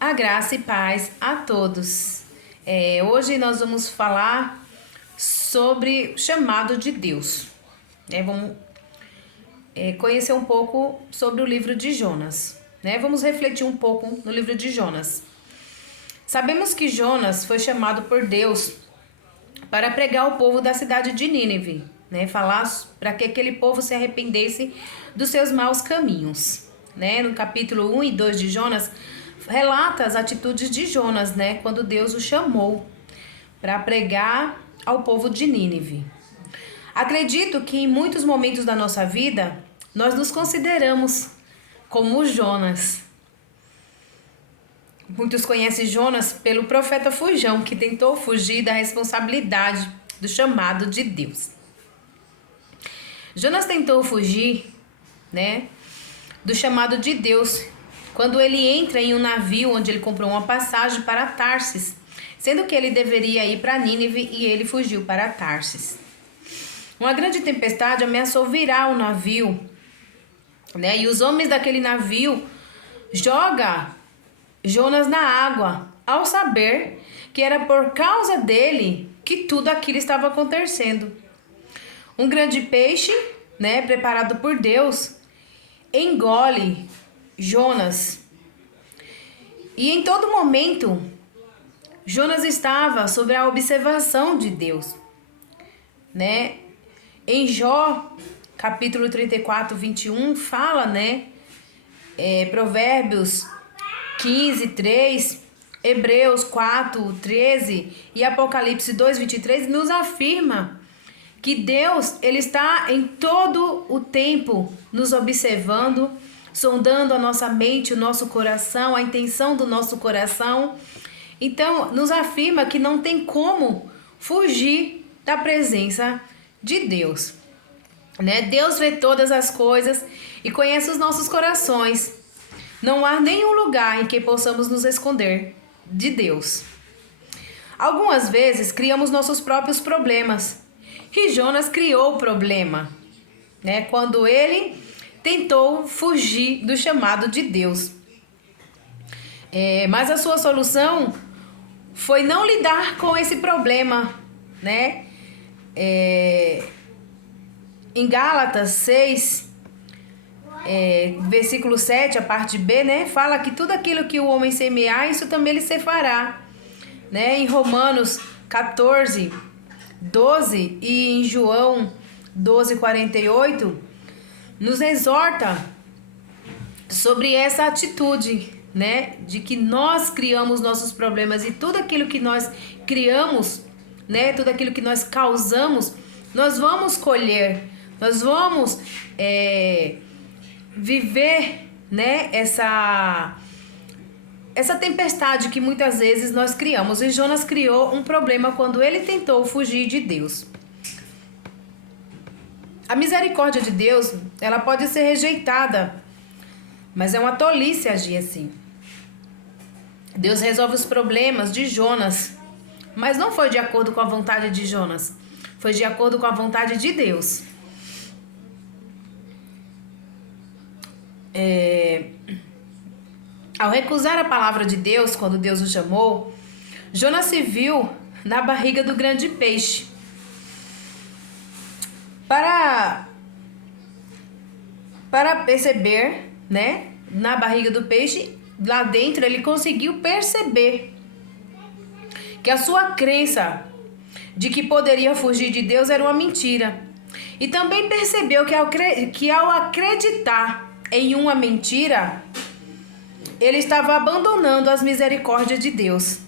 A graça e paz a todos. Hoje nós vamos falar sobre o chamado de Deus. Vamos conhecer um pouco sobre o livro de Jonas. Vamos refletir um pouco no livro de Jonas. Sabemos que Jonas foi chamado por Deus para pregar ao povo da cidade de Nínive, falar para que aquele povo se arrependesse dos seus maus caminhos. No capítulo 1 e 2 de Jonas, relata as atitudes de Jonas, quando Deus o chamou para pregar ao povo de Nínive. Acredito que em muitos momentos da nossa vida, nós nos consideramos como Jonas. Muitos conhecem Jonas pelo profeta fujão, que tentou fugir da responsabilidade do chamado de Deus. Jonas tentou fugir, do chamado de Deus, quando ele entra em um navio onde ele comprou uma passagem para Tarsis, sendo que ele deveria ir para Nínive e ele fugiu para Tarsis. Uma grande tempestade ameaçou virar o navio, e os homens daquele navio jogam Jonas na água, ao saber que era por causa dele que tudo aquilo estava acontecendo. Um grande peixe, preparado por Deus, engole Jonas. E em todo momento, Jonas estava sob a observação de Deus. Em Jó, capítulo 34, 21, fala, Provérbios 15, 3, Hebreus 4, 13 e Apocalipse 2, 23 nos afirma que Deus, ele está em todo o tempo nos observando, sondando a nossa mente, o nosso coração, a intenção do nosso coração. Então, nos afirma que não tem como fugir da presença de Deus. Deus vê todas as coisas e conhece os nossos corações. Não há nenhum lugar em que possamos nos esconder de Deus. Algumas vezes criamos nossos próprios problemas. E Jonas criou o problema, quando ele tentou fugir do chamado de Deus. Mas a sua solução foi não lidar com esse problema, Em Gálatas 6, versículo 7, a parte B, fala que tudo aquilo que o homem semear, isso também ele cefará. Em Romanos 14, 12 e em João 12, 48, nos exorta sobre essa atitude, de que nós criamos nossos problemas e tudo aquilo que nós criamos, tudo aquilo que nós causamos, nós vamos colher, nós vamos viver, essa tempestade que muitas vezes nós criamos. E Jonas criou um problema quando ele tentou fugir de Deus. A misericórdia de Deus, ela pode ser rejeitada, mas é uma tolice agir assim. Deus resolve os problemas de Jonas, mas não foi de acordo com a vontade de Jonas, foi de acordo com a vontade de Deus. Ao recusar a palavra de Deus, quando Deus o chamou, Jonas se viu na barriga do grande peixe. Para perceber, na barriga do peixe, lá dentro ele conseguiu perceber que a sua crença de que poderia fugir de Deus era uma mentira. E também percebeu que ao acreditar em uma mentira, ele estava abandonando as misericórdias de Deus.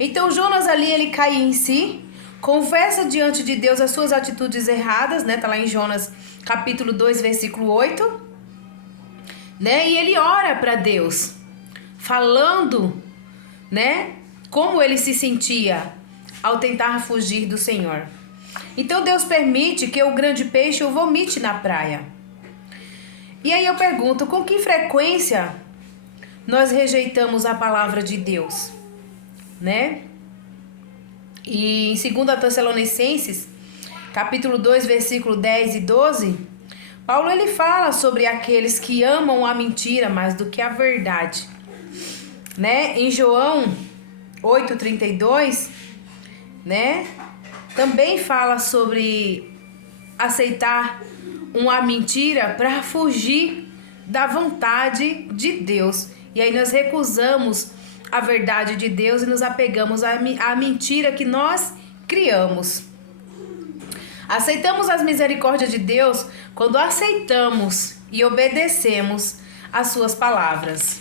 Então Jonas ali, ele cai em si, confessa diante de Deus as suas atitudes erradas, tá lá em Jonas capítulo 2, versículo 8, e ele ora para Deus, falando, como ele se sentia ao tentar fugir do Senhor. Então Deus permite que o grande peixe o vomite na praia. E aí eu pergunto, com que frequência nós rejeitamos a palavra de Deus, E em 2 Tessalonicenses, capítulo 2, versículo 10 e 12, Paulo ele fala sobre aqueles que amam a mentira mais do que a verdade. né? Em João 8:32, né? Também fala sobre aceitar uma mentira para fugir da vontade de Deus. E aí nós recusamos a verdade de Deus e nos apegamos à mentira que nós criamos. Aceitamos as misericórdias de Deus quando aceitamos e obedecemos às suas palavras.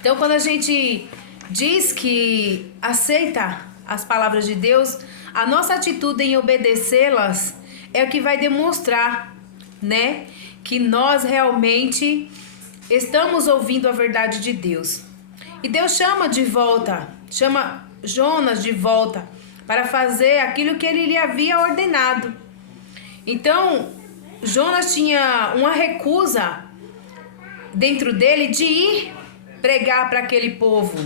Então, quando a gente diz que aceita as palavras de Deus, a nossa atitude em obedecê-las é o que vai demonstrar, né, que nós realmente estamos ouvindo a verdade de Deus. E Deus chama Jonas de volta para fazer aquilo que ele lhe havia ordenado. Então, Jonas tinha uma recusa dentro dele de ir pregar para aquele povo.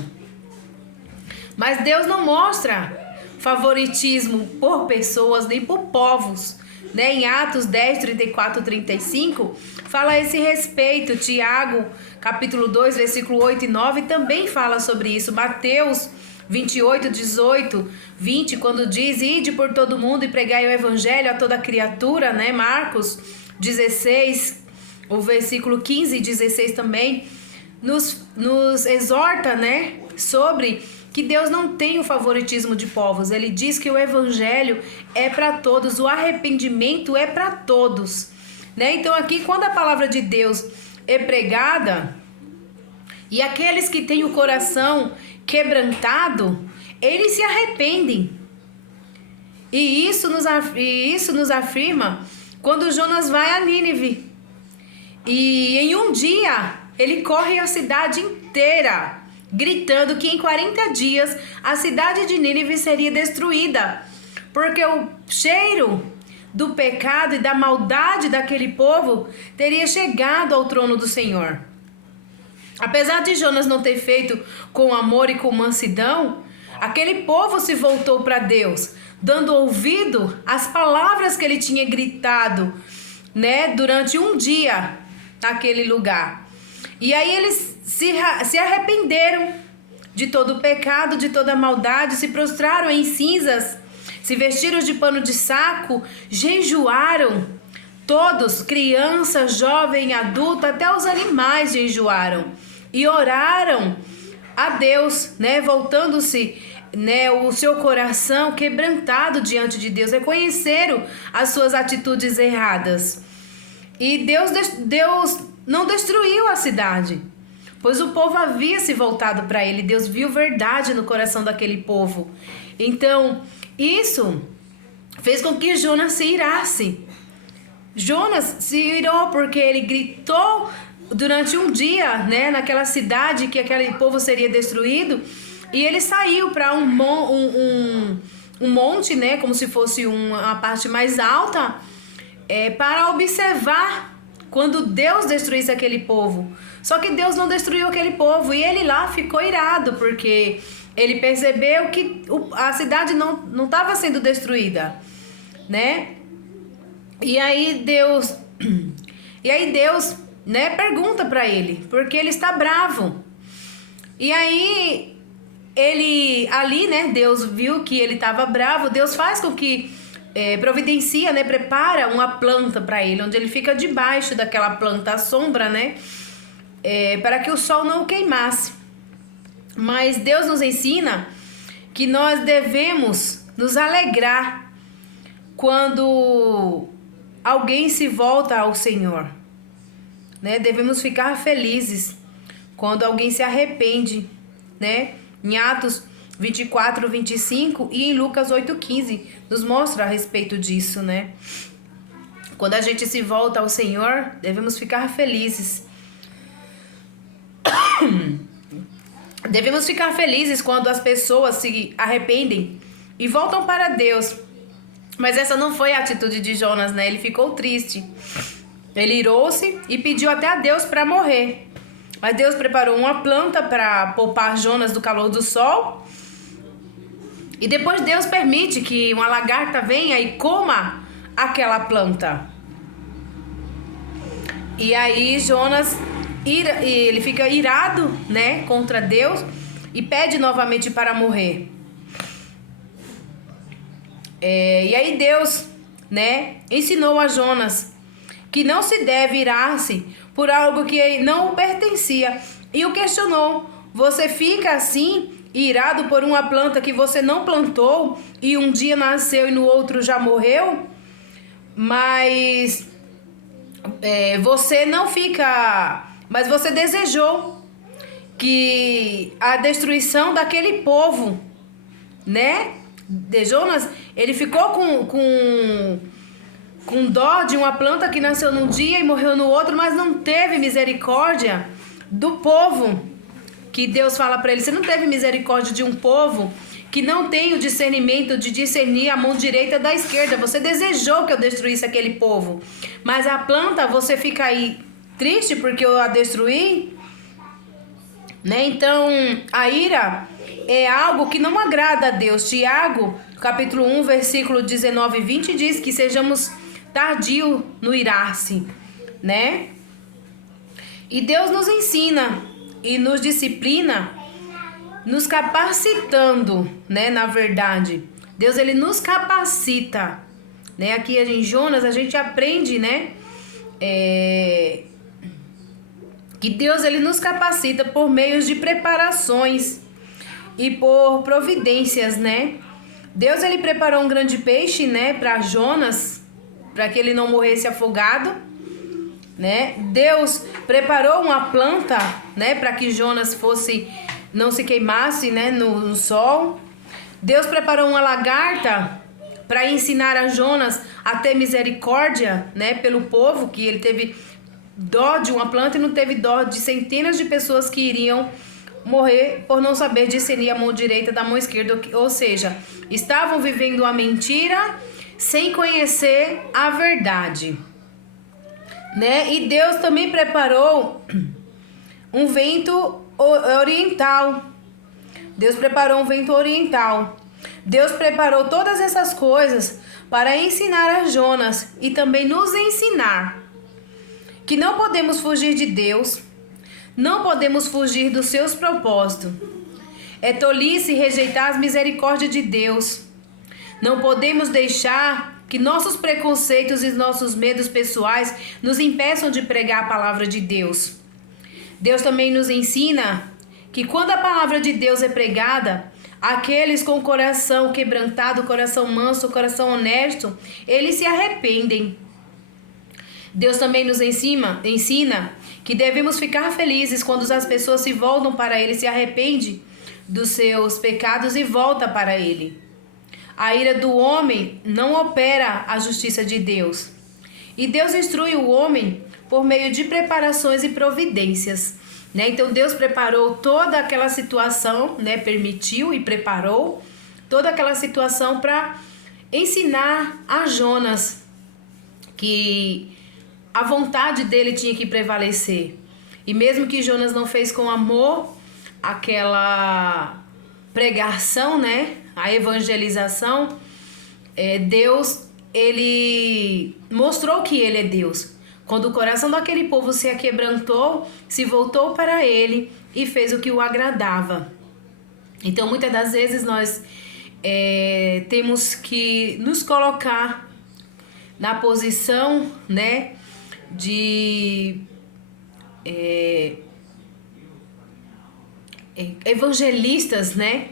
Mas Deus não mostra favoritismo por pessoas nem por povos, né? Em Atos 10:34-35 fala a esse respeito. Tiago, capítulo 2, versículo 8 e 9 também fala sobre isso. Mateus 28:18-20, quando diz: ide por todo mundo e pregai o evangelho a toda criatura, né? Marcos 16, o versículo 15 e 16 também nos exorta, né, sobre que Deus não tem o favoritismo de povos. Ele diz que o evangelho é para todos, o arrependimento é para todos, né? Então aqui, quando a palavra de Deus é pregada e aqueles que têm o coração quebrantado, eles se arrependem. E isso nos afirma quando Jonas vai a Nínive. E em um dia ele corre a cidade inteira, gritando que em 40 dias a cidade de Nínive seria destruída, porque o cheiro do pecado e da maldade daquele povo teria chegado ao trono do Senhor. Apesar de Jonas não ter feito com amor e com mansidão, aquele povo se voltou para Deus, dando ouvido às palavras que ele tinha gritado, né, durante um dia naquele lugar. E aí eles se arrependeram de todo o pecado, de toda a maldade, se prostraram em cinzas, se vestiram de pano de saco, jejuaram. Todos, criança, jovem, adulto, até os animais jejuaram e oraram a Deus, né, voltando-se, né, o seu coração quebrantado diante de Deus, reconheceram as suas atitudes erradas. E Deus não destruiu a cidade, pois o povo havia se voltado para ele. Deus viu verdade no coração daquele povo. Então, isso fez com que Jonas se irasse. Jonas se irou porque ele gritou durante um dia, né, naquela cidade que aquele povo seria destruído. E ele saiu para um monte, né, como se fosse uma parte mais alta, para observar quando Deus destruísse aquele povo. Só que Deus não destruiu aquele povo e ele lá ficou irado, porque ele percebeu que a cidade não estava sendo destruída, né? E aí Deus, né, pergunta para ele, porque ele está bravo. E aí ele ali, né, Deus viu que ele estava bravo. Deus faz com que providencia, né, prepara uma planta para ele, onde ele fica debaixo daquela planta à sombra, né, para que o sol não o queimasse. Mas Deus nos ensina que nós devemos nos alegrar quando alguém se volta ao Senhor, né? Devemos ficar felizes quando alguém se arrepende, né? Em Atos 24:25 e em Lucas 8:15 nos mostra a respeito disso, né? Quando a gente se volta ao Senhor, devemos ficar felizes. Devemos ficar felizes quando as pessoas se arrependem e voltam para Deus. Mas essa não foi a atitude de Jonas, né? Ele ficou triste. Ele irou-se e pediu até a Deus para morrer. Mas Deus preparou uma planta para poupar Jonas do calor do sol. E depois Deus permite que uma lagarta venha e coma aquela planta. E aí Jonas ele fica irado, né, contra Deus e pede novamente para morrer. E aí Deus, né, ensinou a Jonas que não se deve irar-se por algo que não pertencia, e o questionou: você fica assim, irado por uma planta que você não plantou e um dia nasceu e no outro já morreu? Mas você não fica, mas você desejou que a destruição daquele povo, né? De Jonas, ele ficou com dó de uma planta que nasceu num dia e morreu no outro, mas não teve misericórdia do povo. Que Deus fala para ele: você não teve misericórdia de um povo que não tem o discernimento de discernir a mão direita da esquerda. Você desejou que eu destruísse aquele povo, mas a planta, você fica aí triste porque eu a destruí, né? Então, a ira é algo que não agrada a Deus. Tiago, capítulo 1, versículo 19 e 20 diz que sejamos tardios no irar-se, né? E Deus nos ensina e nos disciplina, nos capacitando, né? Na verdade, Deus, ele nos capacita, né? Aqui em Jonas a gente aprende, né? Que Deus, ele nos capacita por meio de preparações e por providências, né? Deus, ele preparou um grande peixe, né, para Jonas, para que ele não morresse afogado, né? Deus preparou uma planta, né, para que Jonas não se queimasse, né, no sol. Deus preparou uma lagarta para ensinar a Jonas a ter misericórdia, né, pelo povo, que ele teve dó de uma planta e não teve dó de centenas de pessoas que iriam morrer por não saber discernir a mão direita da mão esquerda, ou seja, estavam vivendo a mentira sem conhecer a verdade, né? E Deus também preparou um vento oriental. Deus preparou um vento oriental. Deus preparou todas essas coisas para ensinar a Jonas e também nos ensinar que não podemos fugir de Deus, não podemos fugir dos seus propósitos. É tolice rejeitar as misericórdias de Deus. Não podemos deixar que nossos preconceitos e nossos medos pessoais nos impeçam de pregar a palavra de Deus. Deus também nos ensina que quando a palavra de Deus é pregada, aqueles com o coração quebrantado, coração manso, coração honesto, eles se arrependem. Deus também nos ensina que devemos ficar felizes quando as pessoas se voltam para Ele, se arrependem dos seus pecados e voltam para Ele. A ira do homem não opera a justiça de Deus. E Deus instrui o homem por meio de preparações e providências, né? Então Deus preparou toda aquela situação, né? Permitiu e preparou toda aquela situação para ensinar a Jonas que a vontade dele tinha que prevalecer. E mesmo que Jonas não fez com amor aquela pregação, né? A evangelização, Deus, ele mostrou que ele é Deus. Quando o coração daquele povo se aquebrantou, se voltou para ele e fez o que o agradava. Então, muitas das vezes nós temos que nos colocar na posição, né, de evangelistas, né,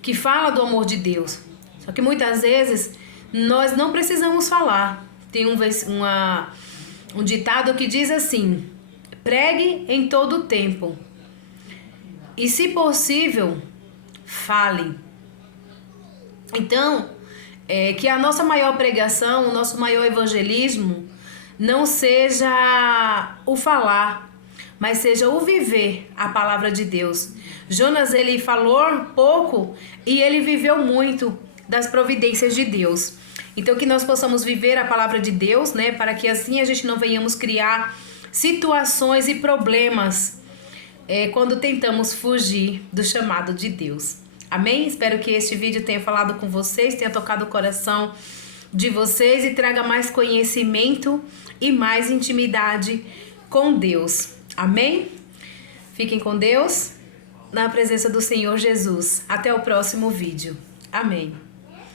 que fala do amor de Deus. Só que muitas vezes nós não precisamos falar. Tem um ditado que diz assim: pregue em todo o tempo e, se possível, fale. Então, que a nossa maior pregação, o nosso maior evangelismo não seja o falar, mas seja o viver a palavra de Deus. Jonas, ele falou pouco e ele viveu muito das providências de Deus. Então, que nós possamos viver a palavra de Deus, né, para que assim a gente não venhamos criar situações e problemas quando tentamos fugir do chamado de Deus. Amém? Espero que este vídeo tenha falado com vocês, tenha tocado o coração de vocês e traga mais conhecimento e mais intimidade com Deus. Amém? Fiquem com Deus, na presença do Senhor Jesus. Até o próximo vídeo. Amém.